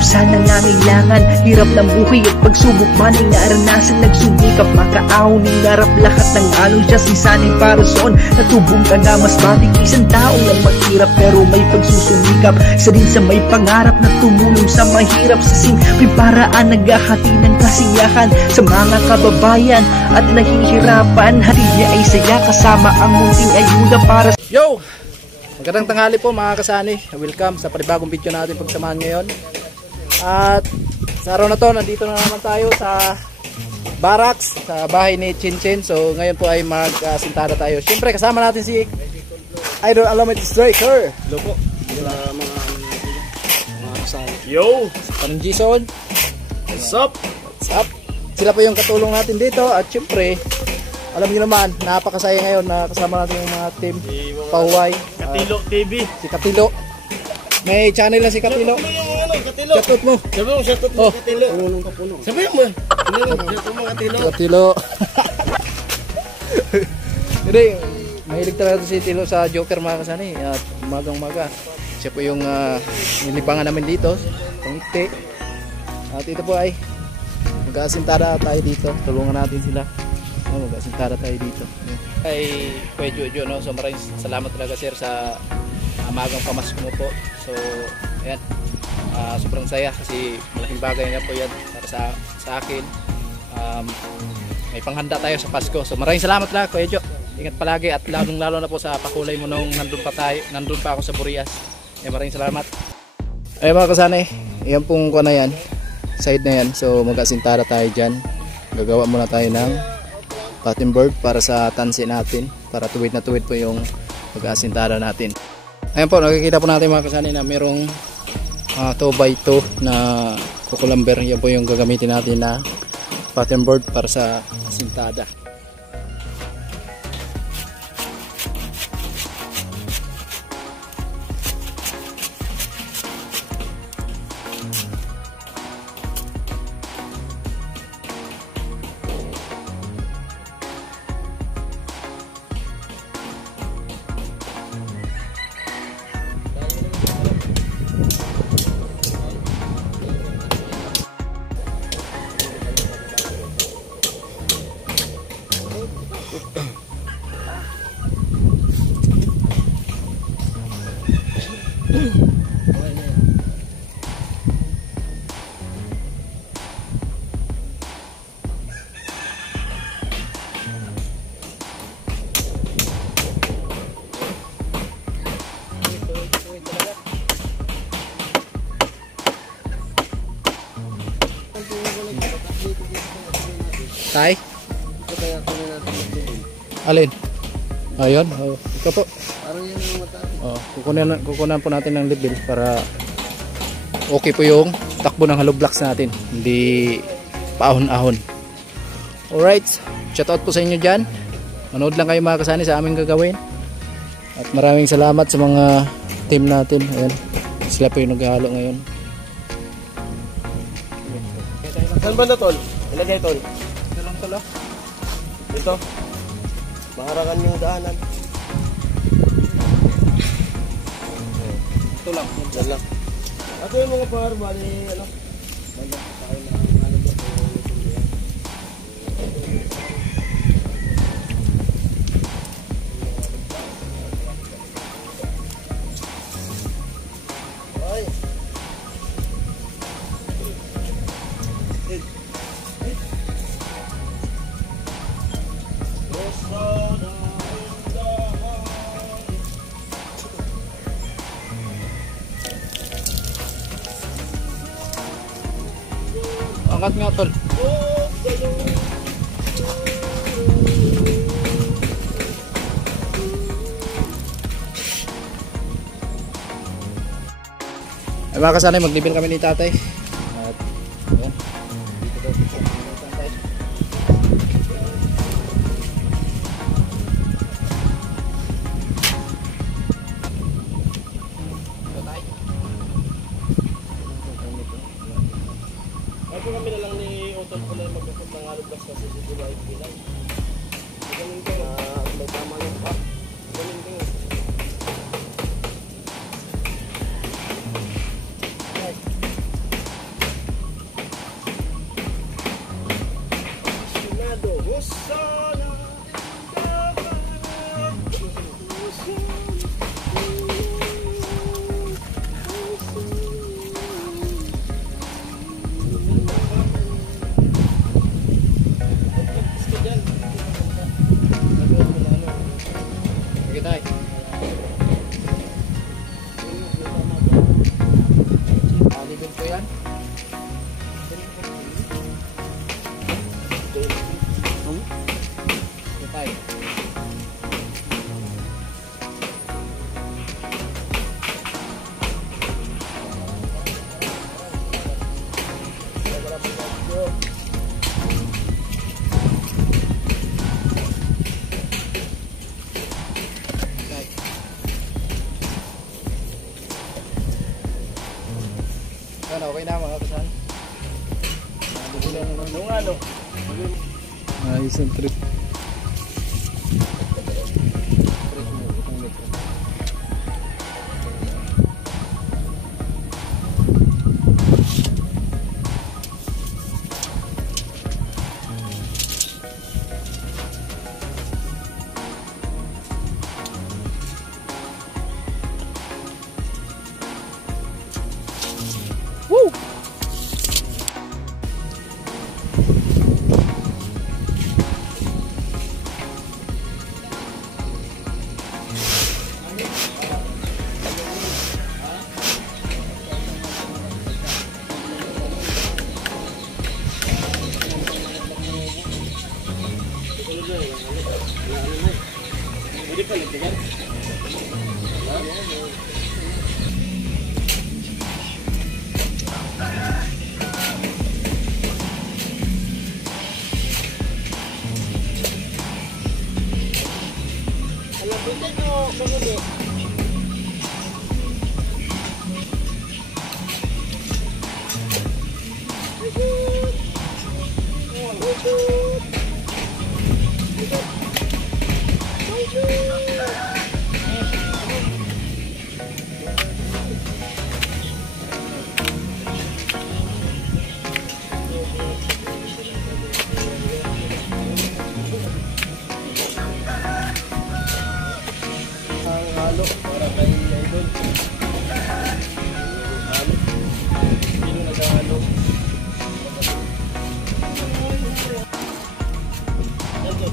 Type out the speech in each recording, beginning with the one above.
parusa nangangailangan. Hirap ng buhay at pagsubok man ay naranasan. Nagsumikap makaahon, hinarap lahat ng alon. Siya si sanay parason, natubong ka na mas matik. Isang taong lang maghirap pero may pagsusumikap. Isa din sa may pangarap na tumulong sa mahirap. Sa simpleng paraan naghahati ng kasiyahan sa mga kababayan at nahihirapan. Hati niya ay saya kasama ang munting ayuda para. Yo! Magandang tanghali po mga kasani. Welcome sa panibagong video natin pagsamahan ngayon. At sa araw na to, nandito na naman tayo sa barracks, sa bahay ni Chinchin. So ngayon po ay magsintada tayo. Siyempre kasama natin si Idol Alamed Striker. Hello po. Mga kasani. Yo! Parang Jason. What's up? What's up? Sila po yung katulong natin dito. At siyempre, alam niyo naman, napakasaya ngayon na kasama natin yung mga team Pahuway. Katilo TV. Si Katilo. May channel na si Katilo. Katilo. Shoutout mo. Sabi mo, shoutout mo Katilo. Sabi mo. Shoutout mo Katilo. Katilo. Hindi, mahilig talaga si Tilo sa Joker mga kasani. At umagang-umaga. Siya po yung nilipangan namin dito. Pangiti. At ito po ay mag-aasintada tayo dito. Tulungan natin sila. Mag-aasintada tayo dito. Ay Kuya Jojo, no? So maraming salamat talaga sir sa magang pamasko mo po. So ayan, sobrang saya kasi malaking bagay na po yan para sa akin. May panghanda tayo sa Pasko. So maraming salamat lang Kuya Jo. Ingat palagi at lalong-lalo na po sa pakulay mo nung nandun pa ako sa Burias. Maraming salamat. Ay mga kasani, yan pong ko na yan, side na yan. So mag-aasintada tayo dyan. Gagawa muna tayo ng cotton board para sa tansi natin, para tuwid na tuwid po yung pag-aasintada natin. Ayan po, nakikita po natin mga kasani na merong 2x2 na kukulamber. Yan po yung gagamitin natin na cotton board para sa asintada. Tay? Alin? Ayun, ito po. Kukunan po natin ng level para okay po yung takbo ng hollow blocks natin, hindi paahon-ahon. Alright, shoutout po sa inyo dyan. Manood lang kayo mga kasani sa aming gagawin. At maraming salamat sa mga team natin. Ayan, sila po yung naghahalo ngayon. Saan ba na tol? Ilagay tol. Ito lang tol. Ito. Maharakan yung daanan. Ito lang. Yan lang. Ato yung mga par, bali, ano? Angkat nga tol. Ay mga kasani, mag-level kami ni tatay. At ayan, dito daw tatay. Ay po kami na lang ni Otol ko na magkakot ng alublas sa CCTV ay pilay. Ganun ko na may tama lang pa. Ganun ko. Ano, okay na mga kasan? Nung ano? Ayos ang trip. Woo! Pwede pa lagdagan? Alam ko dito, kumuli. Ang halo para kay Idol. Halo. Sino naghahalo? Ito.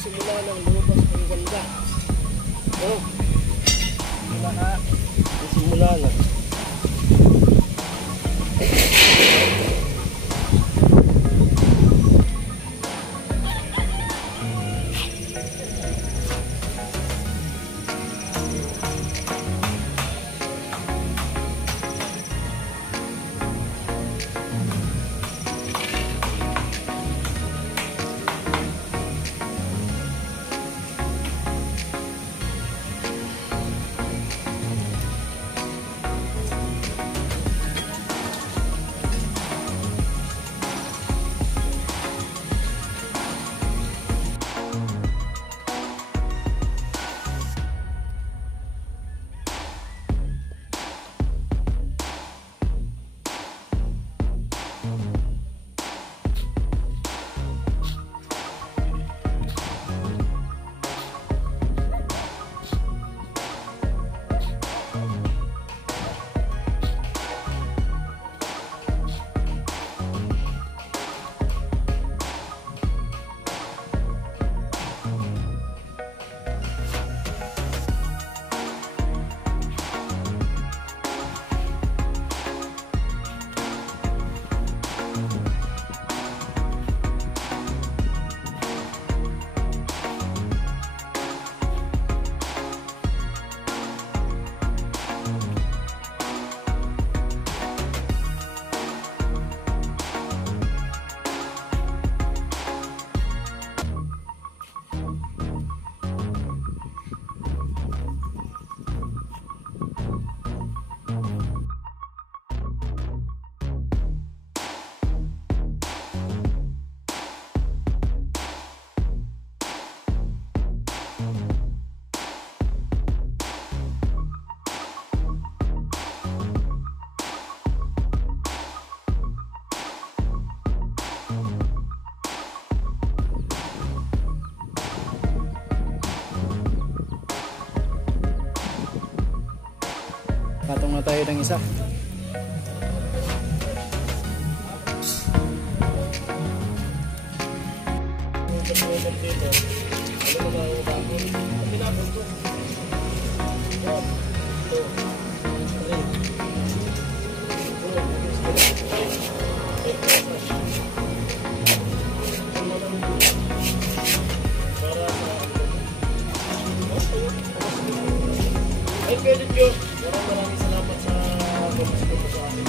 Simula ng lumabas ang ganda. Oh. Simula na. Simula na. muna tayo ng isa. Ay, credit ko. Maraming salamat sa pag-support sa akin.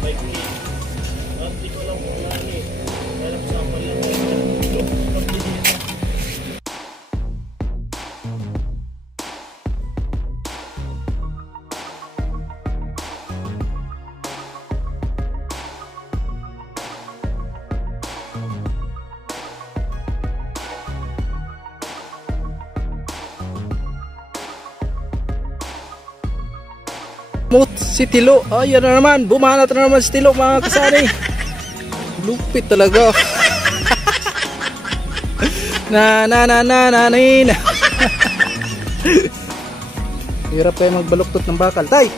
Like me. At di ko lang kung ano eh. Kaya lang sa ako lang. Si Tilo, ayan na naman, bumanat na naman si Tilo mga kasani. Lupit talaga. na. Hirap kayo magbaluktot ng bakal. Tay,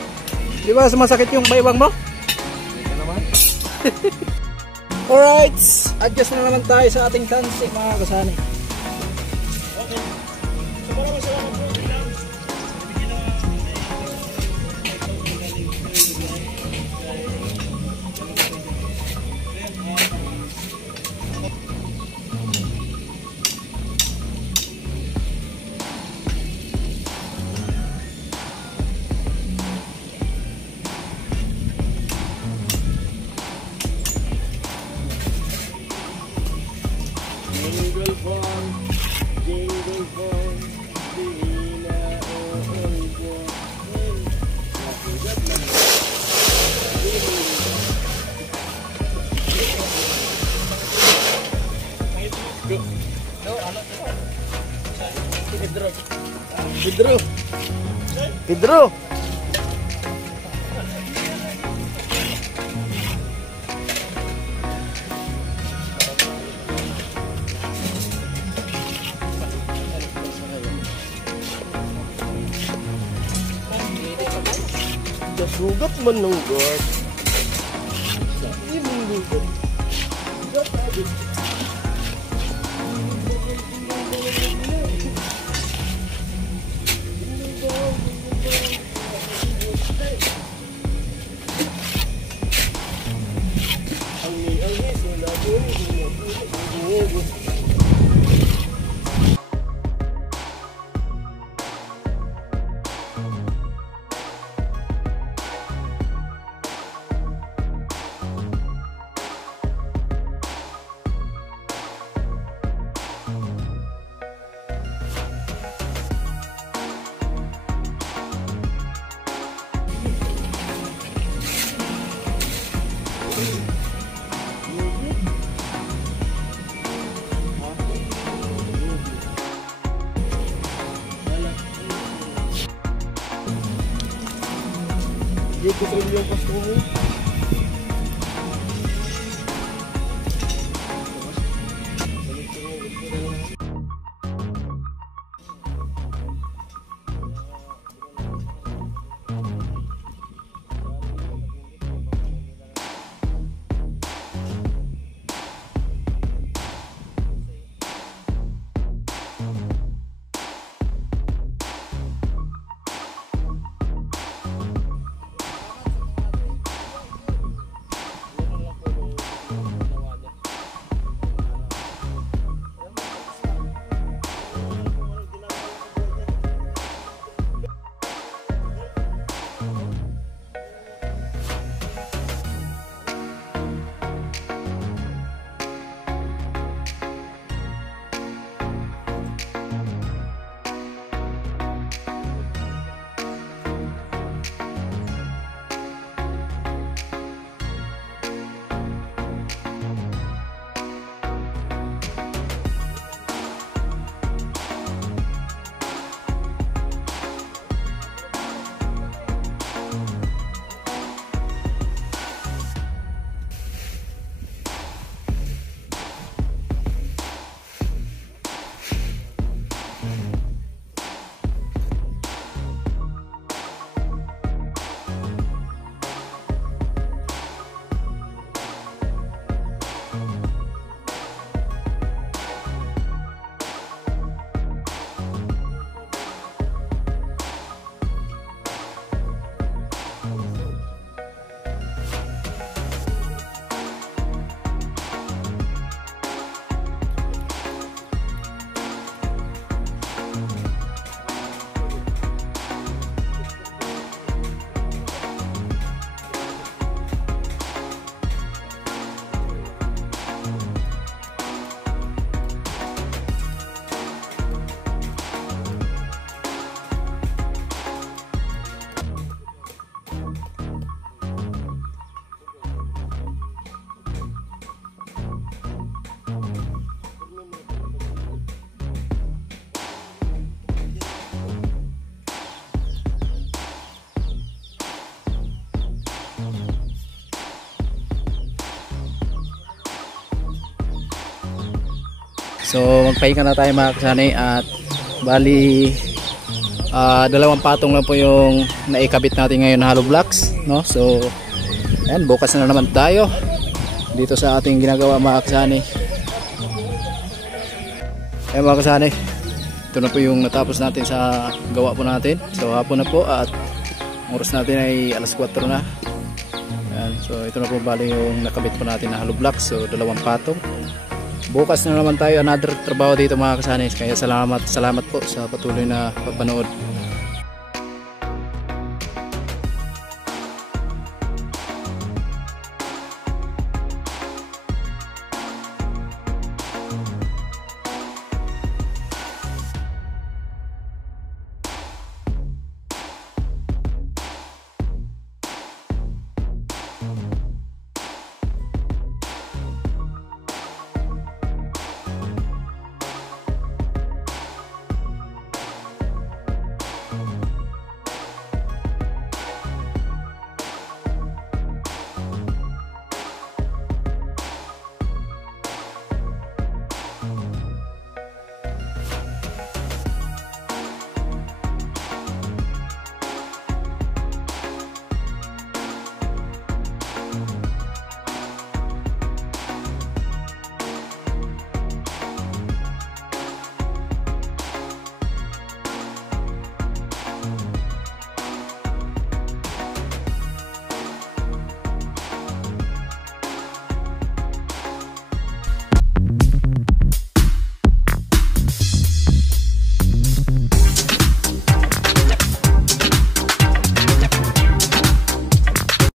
di ba sumasakit yung baywang mo? Ito naman. Alright, adjust na naman tayo sa ating tansi mga kasani. Okay. So, maraming salamat po. Jingle bell, jingle bell, Dina ooy boy. Pedro. Sugat man ng God. Hindi mo God. Hindi ko sa yung pasto mo. So magpahinga na tayo mga kasani at bali dalawang patong lang po yung naikabit natin ngayon na hollow blocks, no? So ayan, bukas na naman tayo dito sa ating ginagawa mga kasani. Ayan mga kasani, ito na po yung natapos natin sa gawa po natin. So hapon na po at oras natin ay alas 4 na. Ayan, so ito na po bali yung nakabit po natin na hollow blocks. So dalawang patong. Bukas na naman tayo another trabaho dito mga kasani. Kaya salamat po sa patuloy na panood.